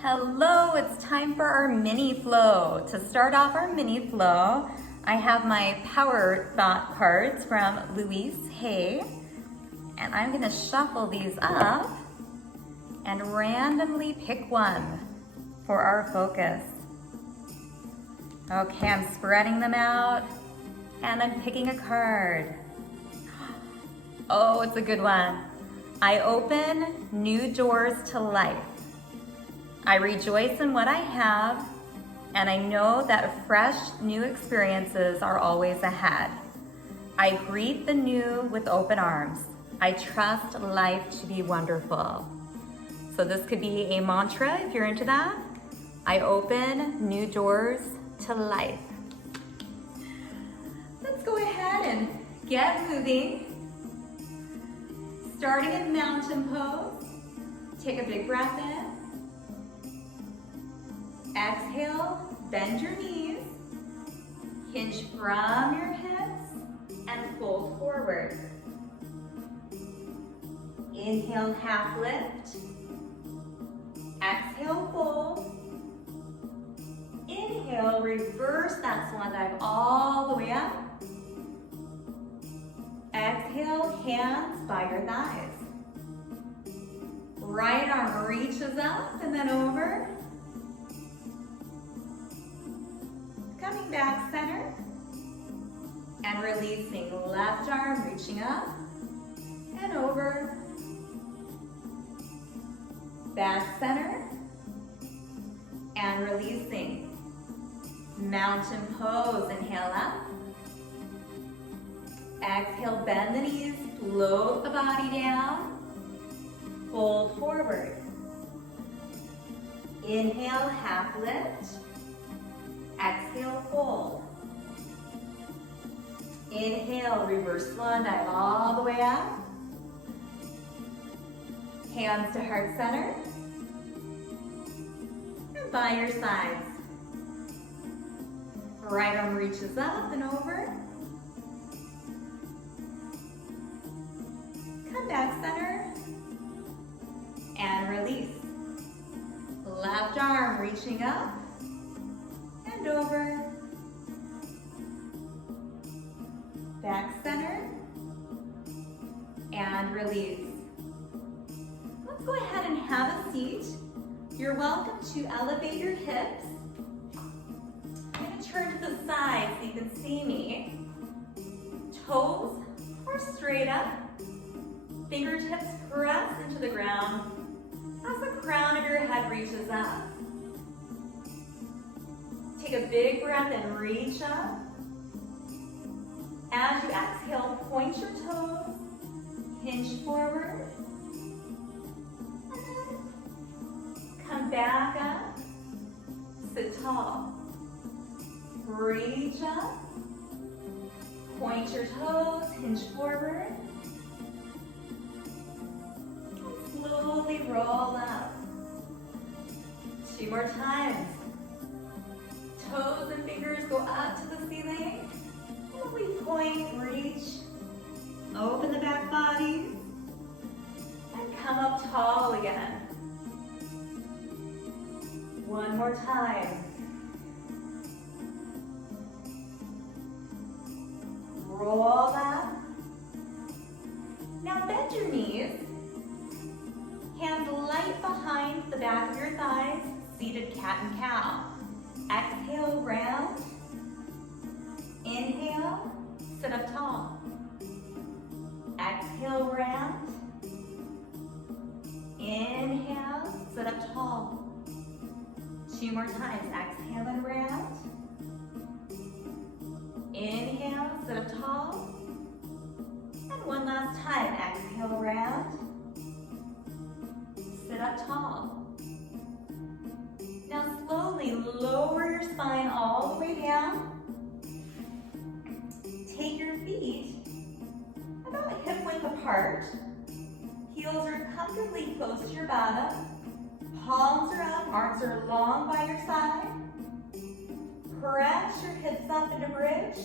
Hello, it's time for our mini flow. To start off our mini flow, I have my power thought cards from Louise Hay, and I'm gonna shuffle these up and randomly pick one for our focus. Okay, I'm spreading them out and I'm picking a card. Oh, it's a good one. I open new doors to life. I rejoice in what I have, and I know that fresh new experiences are always ahead. I greet the new with open arms. I trust life to be wonderful. So this could be a mantra if you're into that. I open new doors to life. Let's go ahead and get moving. Starting in mountain pose, take a big breath in. Exhale, bend your knees, hinge from your hips, and fold forward. Inhale, half lift. Exhale, fold. Inhale, reverse that swan dive all the way up. Exhale, hands by your thighs. Right arm reaches up and then over. Coming back center and releasing, left arm reaching up and over. Back center and releasing. Mountain pose, inhale up. Exhale, bend the knees, float the body down. Fold forward. Inhale, half lift. Exhale, fold. Inhale, reverse swan dive all the way up. Hands to heart center. And by your sides. Right arm reaches up and over. Come back center. And release. Left arm reaching up. And over. Back center. And release. Let's go ahead and have a seat. You're welcome to elevate your hips. I'm going to turn to the side so you can see me. Toes are straight up. Fingertips press into the ground as the crown of your head reaches up. Take a big breath and reach up. As you exhale, point your toes, hinge forward. Come back up, sit tall. Reach up, point your toes, hinge forward. And slowly roll up. 2 more times. Toes and fingers go up to the ceiling. And we point, reach, open the back body, and come up tall again. 1 more time. Roll up. Now bend your knees. Hands light behind the back of your thighs, seated cat and cow. Exhale, round. Inhale, sit up tall. Exhale, round. Inhale, sit up tall. 2 more times. Exhale and round. Inhale, sit up tall. And 1 last time. Exhale, round. Sit up tall. Now slowly lower your spine all the way down. Take your feet about hip width apart. Heels are comfortably close to your bottom. Palms are up, arms are long by your side. Press your hips up into bridge.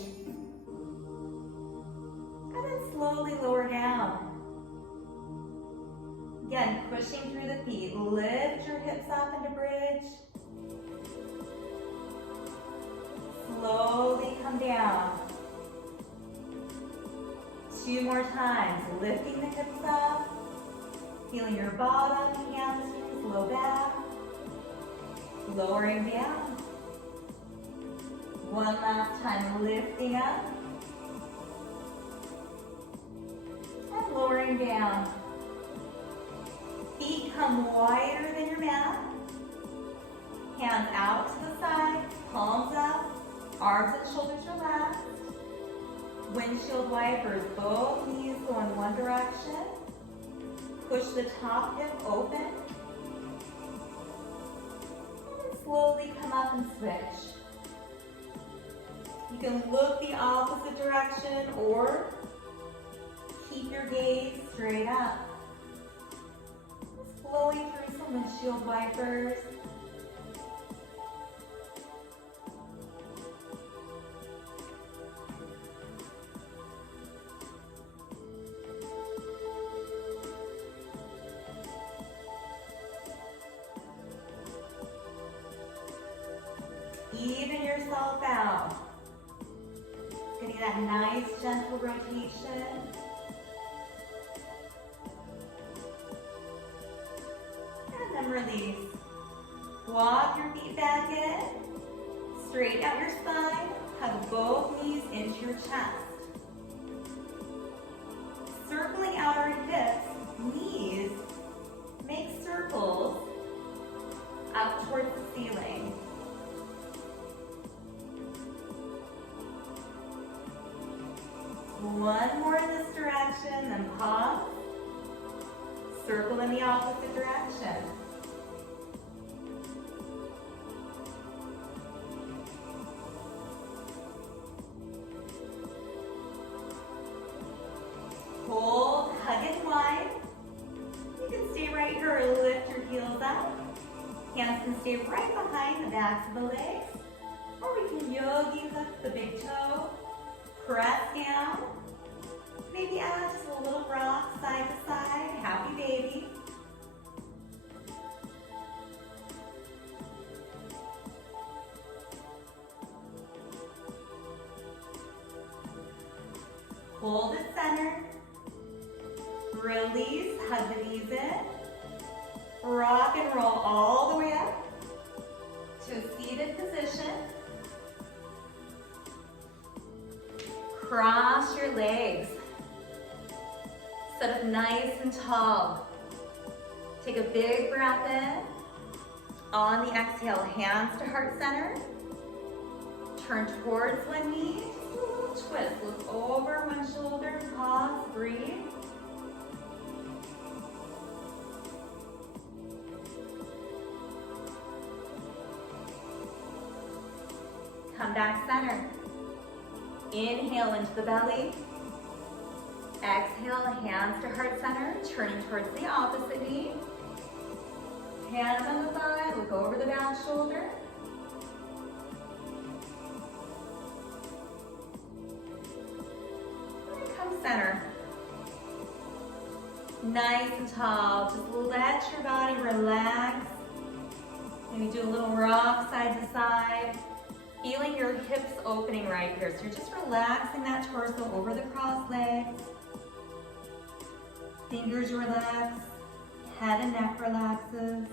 And then slowly lower down. Again, pushing through the feet. Lift your hips hips up into bridge. Slowly come down. 2 more times, lifting the hips up, feeling your bottom, hamstrings, low back, lowering down. One last time, lifting up, and lowering down. Feet come wider than your mat. Hands out to the side, palms up, arms and shoulders relaxed. Windshield wipers, both knees go in one direction. Push the top hip open. And slowly come up and switch. You can look the opposite direction or keep your gaze straight up. Just flowing through some windshield wipers. Even yourself out. Getting that nice gentle rotation. And then release. Walk your feet back in. Straighten out your spine. Hug both knees into your chest. Circling out our hips, knees make circles up towards the ceiling. One more in this direction, then pause. Circle in the opposite direction. Hold, hug it wide. You can stay right here or lift your heels up. Hands can stay right behind the backs of the legs. Or we can yogi lift the big toe. Press down. Maybe add just a little rock side to side. Happy baby. Hold it center. Release, hug the knees in. Rock and roll all the way up to a seated position. Cross your legs. Sit up nice and tall. Take a big breath in. On the exhale, hands to heart center. Turn towards one knee. Just a little twist. Look over one shoulder. Pause. Breathe. Come back center. Inhale into the belly. Exhale, hands to heart center, turning towards the opposite knee. Hands on the thigh, look over the back shoulder. And come center. Nice and tall. Just let your body relax. Maybe do a little rock side to side. Feeling your hips opening right here. So you're just relaxing that torso over the crossed legs. Fingers relax. Head and neck relaxes.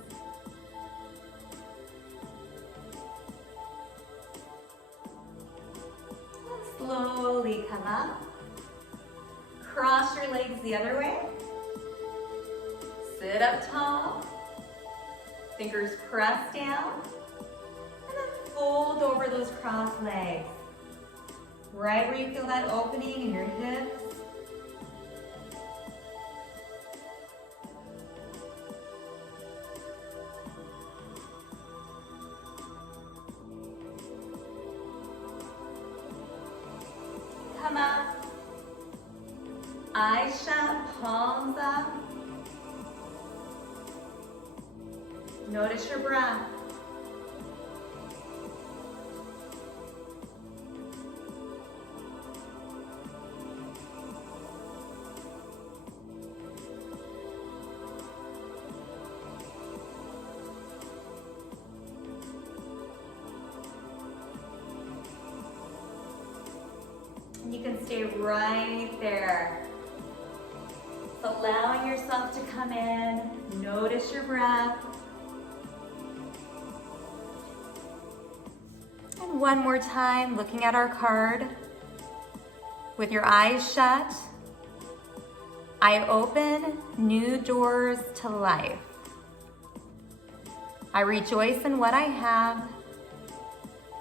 And slowly come up. Cross your legs the other way. Sit up tall. Fingers press down. Fold over those crossed legs. Right where you feel that opening in your hips. Come up. Eyes shut, palms up. Notice your breath. stay right there. So allowing yourself to come in, notice your breath. And one more time, looking at our card. With your eyes shut, I open new doors to life. I rejoice in what I have,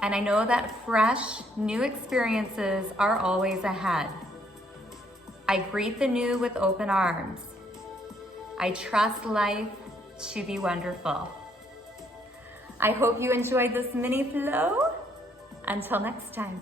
and I know that fresh, new experiences are always ahead. I greet the new with open arms. I trust life to be wonderful. I hope you enjoyed this mini flow. Until next time.